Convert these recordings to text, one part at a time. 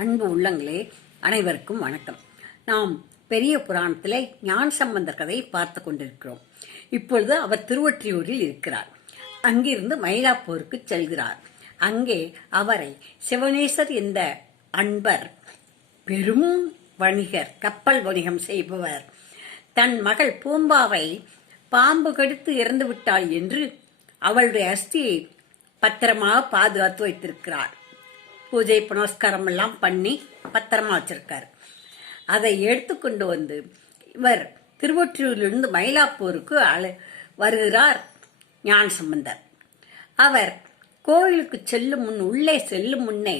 அன்பு உள்ளங்களே, அனைவருக்கும் வணக்கம். நாம் பெரிய புராணத்தில் ஞானசம்பந்தர் கதையை பார்த்து கொண்டிருக்கிறோம். இப்பொழுது அவர் திருவொற்றியூரில் இருக்கிறார். அங்கிருந்து மயிலாப்பூருக்கு செல்கிறார். அங்கே அவரை சிவனேசர் என்ற அன்பர், பெரும் வணிகர், கப்பல் வணிகம் செய்பவர், தன் மகள் பூம்பாவை பாம்பு கடித்து இறந்து விட்டாள் என்று அவளுடைய அஸ்தியை பத்திரமாக பாதுகாத்து வைத்திருக்கிறார். பூஜை புனஸ்காரம் எல்லாம் பண்ணி பத்திரமா வச்சிருக்காரு. அதை எடுத்துக்கொண்டு வந்து இவர் திருவொற்றியூரிலிருந்து மயிலாப்பூருக்கு வருகிறார் ஞானசம்பந்தர். அவர் கோயிலுக்கு செல்லும் முன், உள்ளே செல்லும் முன்னே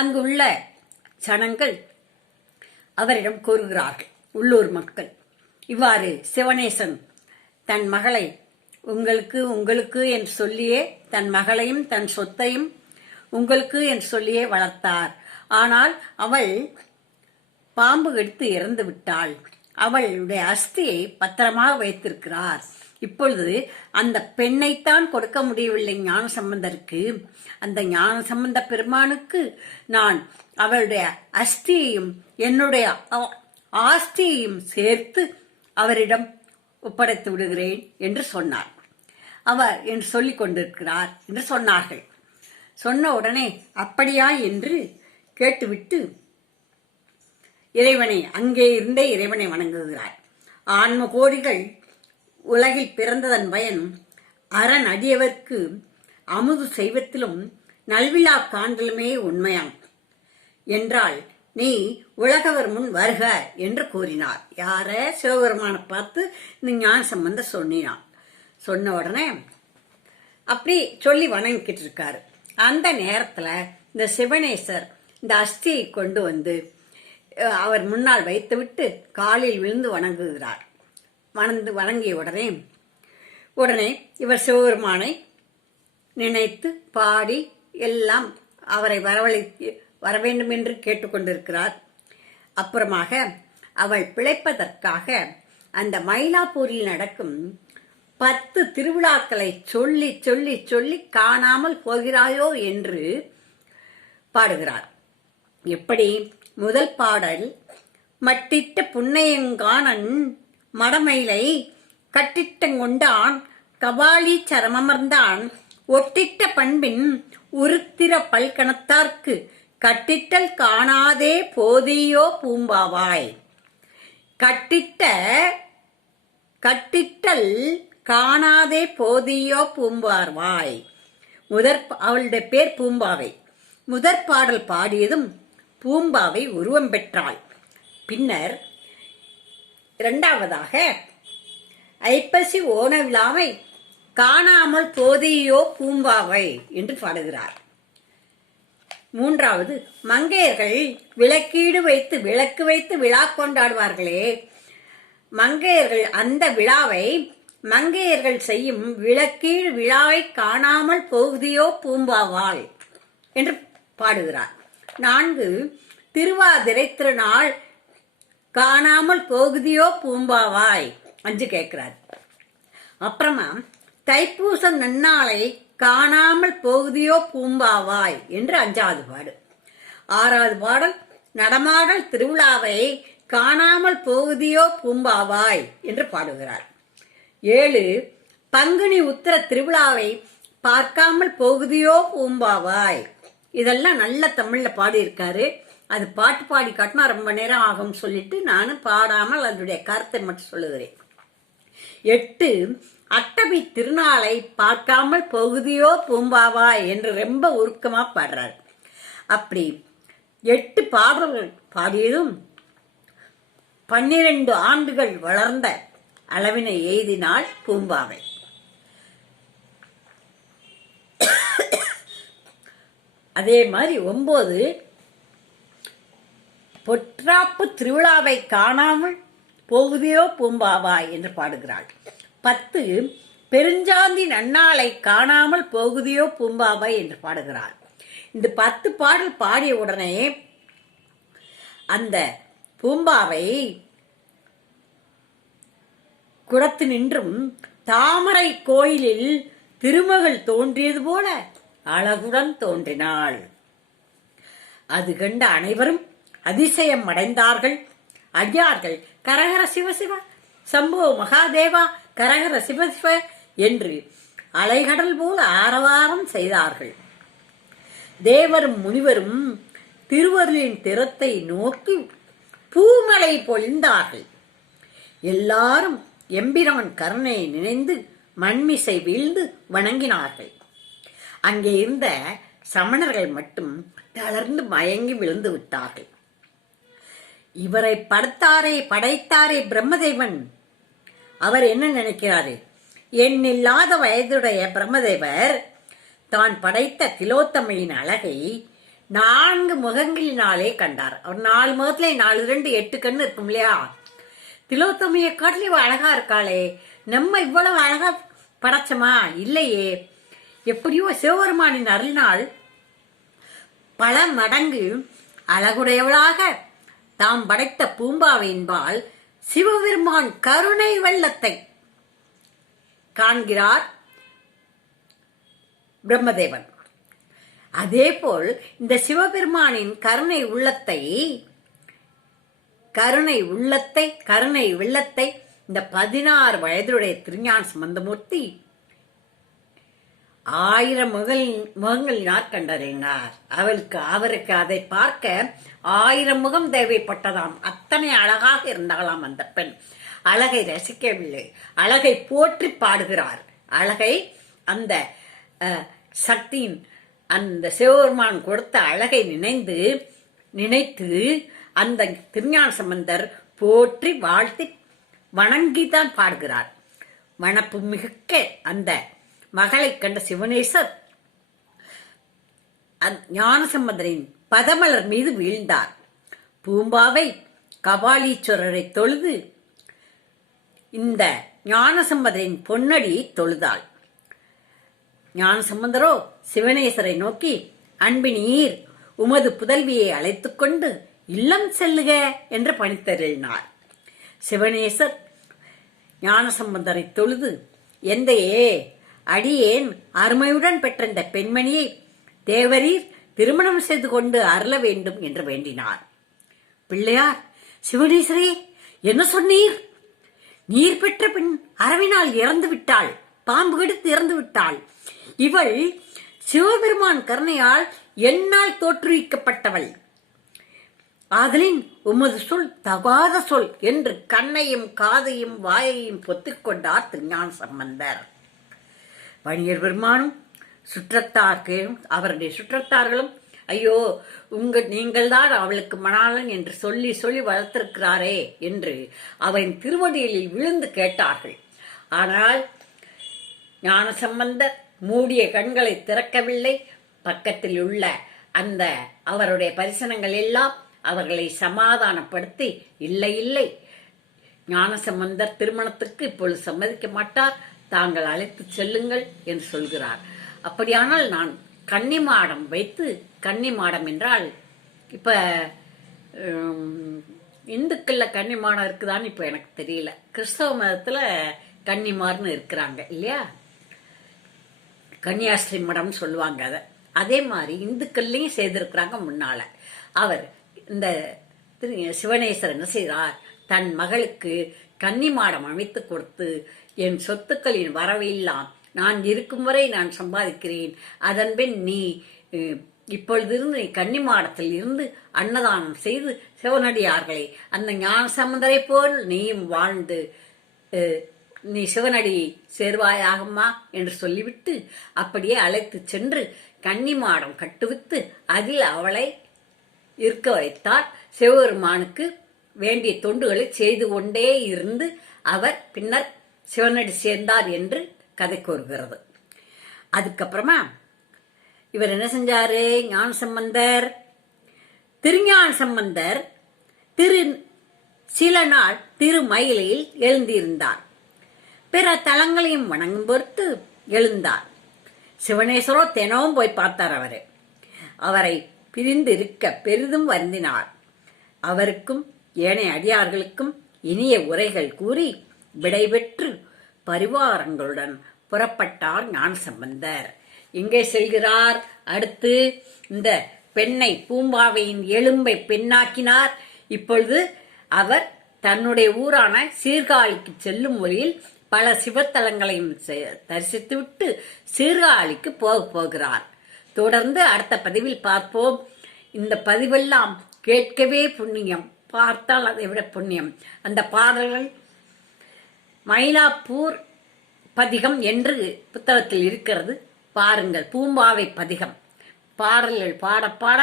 அங்குள்ள ஜனங்கள் அவரிடம் கூறுகிறார்கள், உள்ளூர் மக்கள், இவ்வாறு சிவனேசன் தன் மகளை உங்களுக்கு என்று சொல்லியே தன் மகளையும் தன் சொத்தையும் உங்களுக்கு என்று சொல்லியே வளர்த்தார். ஆனால் அவள் பாம்பு கடித்து இறந்து விட்டாள். அவளுடைய அஸ்தியை பத்திரமாக வைத்திருக்கிறார். இப்பொழுது அந்த பெண்ணைத்தான் கொடுக்க முடியவில்லை ஞானசம்பந்தருக்கு. அந்த ஞானசம்பந்த பெருமானுக்கு நான் அவளுடைய அஸ்தியையும் என்னுடைய ஆஸ்தியையும் சேர்த்து அவரிடம் ஒப்படைத்து விடுகிறேன் என்று சொன்னார். அவர் என்று சொல்லிக் கொண்டிருக்கிறார் என்று சொன்னார்கள். சொன்ன உடனே அப்படியா என்று கேட்டுவிட்டு அங்கே இருந்தே இறைவனை வணங்குகிறார். ஆன்ம கோடிகள் உலகில் பிறந்ததன் பயன் அரண் அடியவர்க்கு அமுது செய்வத்திலும் நல்விழா காண்டலுமே உண்மையாம் என்றால் நீ உலகவர் முன் வருக என்று கூறினார். யார? சிவபெருமானை பார்த்து இந்த ஞானசம்பந்தர் சொன்ன உடனே அப்படி சொல்லி வணங்கிட்டு இருக்காரு. அந்த நேரத்துல இந்த சிவனேசர் இந்த அஸ்தியை கொண்டு வந்து அவர் முன்னால் வைத்துவிட்டு காலில் விழுந்து வணங்குகிறார். வணங்கிய உடனே இவர் சிவபெருமானை நினைத்து பாடி எல்லாம் அவரை வர வேண்டும் என்று கேட்டுக்கொண்டிருக்கிறார். அப்புறமாக அவள் பிழைப்பதற்காக அந்த மயிலாப்பூரில் நடக்கும் 10 திருவிழாக்களை சொல்லி சொல்லி சொல்லி காணாமல் போகிறாயோ என்று பாடுகிறார். எப்படி? முதல் பாடல், மட்டிட்ட புன்னையங்கானன் மடமயிலை கட்டிட்டங்கொண்டான் கபாலி சரமமர்ந்தான் ஒட்டிட்ட பண்பின் உருத்திர பல்கணத்தார்க்கு கட்டிட்டல் காணாதே போதியோ பூம்பாவாய். கட்டிட்டல் காணாதே போதியோ பூம்பாவாய். அவளுடைய பேர் பூம்பாவை. முதற் பாடல் பாடியதும் பூம்பாவை உருவம் பெற்றாள். பின்னர் இரண்டாவதாக ஐப்பசி ஓண விழாவை காணாமல் போதியோ பூம்பாவை என்று பாடுகிறார். மூன்றாவது, மங்கையர்கள் விளக்கு வைத்து விழா கொண்டாடுவார்களே, மங்கையர்கள் அந்த விழாவை மங்கையர்கள் செய்யும் விளக்கீழ் விழாவை காணாமல் போகுதியோ பூம்பாவாள் என்று பாடுகிறார். 4, திருவாதிரை திருநாள் காணாமல் போகுதியோ பூம்பாவாய் 5 கேட்கிறார். அப்புறமா தைப்பூச நன்னாளை காணாமல் போகுதியோ பூம்பாவாய் என்று 5வது பாடு. 6வது பாடல், நடமாடல் திருவிழாவை காணாமல் போகுதியோ பூம்பாவாய் என்று பாடுகிறார். 7, பங்குனி உத்திர திருவிழாவை பார்க்காமல் போகுதியோ பூம்பாவாய். இதெல்லாம் நல்ல தமிழ்ல பாடியிருக்காரு. அது பாட்டு பாடி காட்டினா ரொம்ப நேரம் ஆகும் சொல்லிட்டு நானும் பாடாமல் அதனுடைய கருத்தை மட்டும் சொல்லுகிறேன். 8, அட்டவி திருநாளை பார்க்காமல் போகுதியோ பூம்பாவாய் என்று ரொம்ப உருக்கமா பாடுறார். அப்படி 8 பாடல்கள் பாடியதும் 12 ஆண்டுகள் வளர்ந்த அளவினை எய்தினாள் பூம்பாவை. அதே மாதிரி 9, பொற்றாப்பு திருவிழாவை காணாமல் போகுதியோ பூம்பாவாய் என்று பாடுகிறாள். 10, பெருஞ்சாந்தி நன்னாளை காணாமல் போகுதியோ பூம்பாவாய் என்று பாடுகிறாள். இந்த 10 பாடல் பாடிய உடனே அந்த பூம்பாவை குடத்து நின்றும் தாமரை கோயிலில் திருமகள் தோன்றியது போல அழகுடன் தோன்றினாள். அது கண்ட அனைவரும் அதிசயம் அடைந்தார்கள். ஐயார்கள் கரகர சிவசிவ, சம்போ மகாதேவா கரகர சிவசிவ என்று அலைகடல் போல ஆரவாரம் செய்தார்கள். தேவரும் முனிவரும் திருவருளின் திறத்தை நோக்கி பூமலை பொழிந்தார்கள். எல்லாரும் எம்பிரான் கருணையை நினைந்து மண்மிசை வீழ்ந்து வணங்கினார்கள். அங்கே இருந்த சமணர்கள் மட்டும் தளர்ந்து மயங்கி விழுந்து விட்டார்கள். இவரை படைத்தாரே பிரம்மதேவன், அவர் என்ன நினைக்கிறாரு? எண்ணில்லாத வயதுடைய பிரம்மதேவர் தான் படைத்த திலோத்தமையின் அழகை 4 முகங்களினாலே கண்டார். அவர் 4 முகத்திலே 4 2 8 கண்ணு இருக்கும் இல்லையா? திலோத்தமையை காட்டில இவ அழகா இருக்காளே, நம்ம இவ்வளவு அழகா படைச்சமா? இல்லையே. எப்படியோ சிவபெருமானின் அருளினால் பல மடங்கு அழகுடையவளாக தாம் படைத்த பூம்பாவையின்பால் சிவபெருமான் கருணை வெள்ளத்தை காண்கிறார் பிரம்மதேவன். அதேபோல் இந்த சிவபெருமானின் கருணை வெள்ளத்தை இந்த 16 வயதுடைய திருஞான சம்பந்தமூர்த்தி 1000 முகங்களினார் கண்டறினார். அவருக்கு அதை பார்க்க 1000 முகம் தேவைப்பட்டதாம். அத்தனை அழகாக இருந்தாலாம் அந்த பெண். அழகை ரசிக்கவில்லை, அழகை போற்றி பாடுகிறார். அழகை அந்த சக்தியின் அந்த சிவபெருமான் கொடுத்த அழகை நினைத்து அந்த திருஞான சம்பந்தர் போற்றி வாழ்த்தி வணங்கித்தான் பாடுகிறார். வனப்பு மிக்க அந்த மகளை கண்ட சிவனேசர் ஞானசம்பந்தரின் பதமலர் மீது வீழ்ந்தார். பூம்பாவை கபாலீஸ்வரரை தொழுது இந்த ஞானசம்பந்தரின் பொன்னடி தொழுதாள். ஞானசம்பந்தரோ சிவனேசரை நோக்கி, அன்பினீர் உமது புதல்வியை அழைத்துக் கொண்டு இல்லம் செல்லுக என்று பணித்தருளினார். சிவனேசர் ஞானசம்பந்தரை தொழுது, எந்தையே, அடியேன் அருமையுடன் பெற்ற இந்த பெண்மணியை தேவரீர் திருமணம் செய்து கொண்டு அருள வேண்டும் என்று வேண்டினார். பிள்ளையார், சிவனேசரே, என்ன சொன்னீர்? நீர் பெற்ற பெண் அரவினால் இறந்து விட்டாள், பாம்பு கடித்து இறந்து விட்டாள். இவள் சிவபெருமான் கருணையால் என்னால் தோற்றுவிக்கப்பட்டவள். ஆதலின் உமது சொல் தகாத சொல் என்று கண்ணையும் காதையும் வாயையும் பொத்திக் கொண்டார் திருஞான சம்பந்தர். வணிகர் பெருமானும் அவருடைய சுற்றத்தார்களும், ஐயோ, நீங்கள் தான் அவளுக்கு மணாளன் என்று சொல்லி வளர்த்திருக்கிறாரே என்று அவன் திருவடிகளில் விழுந்து கேட்டார்கள். ஆனால் ஞானசம்பந்தர் மூடிய கண்களை திறக்கவில்லை. பக்கத்தில் உள்ள அந்த அவருடைய பரிசனங்கள் எல்லாம் அவர்களை சமாதானப்படுத்தி, இல்லை, ஞானசம்பந்தர் திருமணத்துக்கு இப்பொழுது சம்மதிக்க மாட்டார், தாங்கள் அழைத்து செல்லுங்கள் என்று சொல்கிறார். அப்படியானால் நான் கன்னிமாடம் வைத்து, கன்னிமாடம் என்றால் இப்ப இந்துக்கள்ல கன்னிமாடம் இருக்குதான்னு இப்ப எனக்கு தெரியல. கிறிஸ்தவ மதத்துல கன்னிமார்னு இருக்கிறாங்க இல்லையா, கன்னியாஸ்திரி மடம் சொல்லுவாங்க. அதே மாதிரி இந்துக்கள்லையும் செய்திருக்கிறாங்க முன்னால. அவர் இந்த சிவனேசர் என்ன செய்தார்? தன் மகளுக்கு கன்னிமாடம் அமைத்து கொடுத்து, என் சொத்துக்களின் வரவையெல்லாம் நான் இருக்கும் வரை நான் சம்பாதிக்கிறேன், அதன்பின் நீ இப்பொழுதிருந்து நீ கன்னிமாடத்தில் இருந்து அன்னதானம் செய்து சிவனடியார்களை அந்த ஞானசம்பந்தரை போல் நீயும் வாழ்ந்து நீ சிவனடி சேர்வாயாகுமா என்று சொல்லிவிட்டு அப்படியே அழைத்து சென்று கன்னிமாடம் கட்டுவித்து அதில் அவளை இருக்க வைத்தார். சிவபெருமானுக்கு வேண்டிய தொண்டுகளை செய்து கொண்டே இருந்து அவர் பின்னர் சிவனடி சேர்ந்தார் என்று கதை கூறுகிறது. அதுக்கப்புறமா இவர் என்ன செஞ்சாரு? ஞானசம்பந்தர், திருஞான சம்பந்தர் சில நாள் திருமயிலையில் எழுந்திருந்தார். பிற தலங்களையும் வணங்கும் பொருட்டு எழுந்தார். சிவனேஸ்வரோ தினமும் போய் பார்த்தார். அவரை பிரிந்து இருக்க பெரிதும் வருந்தினார். அவருக்கும் ஏனைய அடியார்களுக்கும் இனிய உரைகள் கூறி விடைபெற்று பரிவாரங்களுடன் புறப்பட்டார் ஞானசம்பந்தர். எங்கே செல்கிறார்? அடுத்து இந்த பெண்ணை பூம்பாவையின் எலும்பை பெண்ணாக்கினார். இப்பொழுது அவர் தன்னுடைய ஊரான சீர்காழிக்கு செல்லும் வழியில் பல சிவத்தலங்களையும் தரிசித்துவிட்டு சீர்காழிக்கு போகிறார். தொடர்ந்து அடுத்த பதிவில் பார்ப்போம். இந்த பதிவெல்லாம் கேட்கவே புண்ணியம், பார்த்தால் அதை விட புண்ணியம். அந்த பாடல்கள் மயிலாப்பூர் பதிகம் என்று புத்தகத்தில் இருக்கிறது, பாருங்கள். பூம்பாவை பதிகம் பாடல்கள் பாட பாட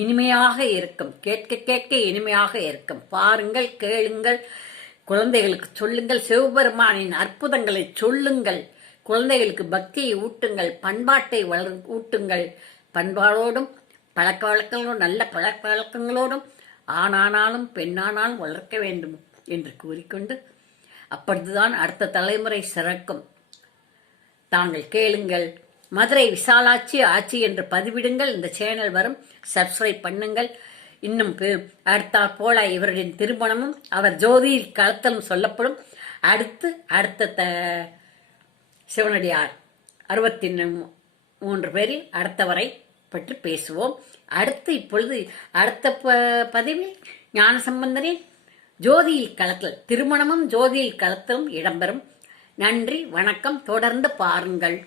இனிமையாக இருக்கும், கேட்க கேட்க இனிமையாக இருக்கும். பாருங்கள், கேளுங்கள், குழந்தைகளுக்கு சொல்லுங்கள், சிவபெருமானின் அற்புதங்களை சொல்லுங்கள், குழந்தைகளுக்கு பக்தியை ஊட்டுங்கள், பண்பாட்டை ஊட்டுங்கள். பண்பாடோடும் பழக்க வழக்கங்களோடும் நல்ல பழக்க வழக்கங்களோடும் ஆணானாலும் பெண்ணானாலும் வளர்க்க வேண்டும் என்று கூறிக்கொண்டு, அப்பொழுதுதான் அடுத்த தலைமுறை சிறக்கும். தாங்கள் கேளுங்கள். மதுரை விசாலாட்சி ஆட்சி என்று பதிவிடுங்கள், இந்த சேனல் வரும். சப்ஸ்கிரைப் பண்ணுங்கள். இன்னும் அடுத்தாற் போல இவரின் திருமணமும் அவர் ஜோதியில் கலத்தலும் சொல்லப்படும். அடுத்த சிவனடியார் 63 பேரில் அடுத்தவரை பற்றி பேசுவோம். இப்பொழுது அடுத்த பதிவில் ஞானசம்பந்தரின் ஜோதியில் கலத்தல், திருமணமும் ஜோதியில் கலத்தலும் இடம்பெறும். நன்றி, வணக்கம். தொடர்ந்து பாருங்கள்.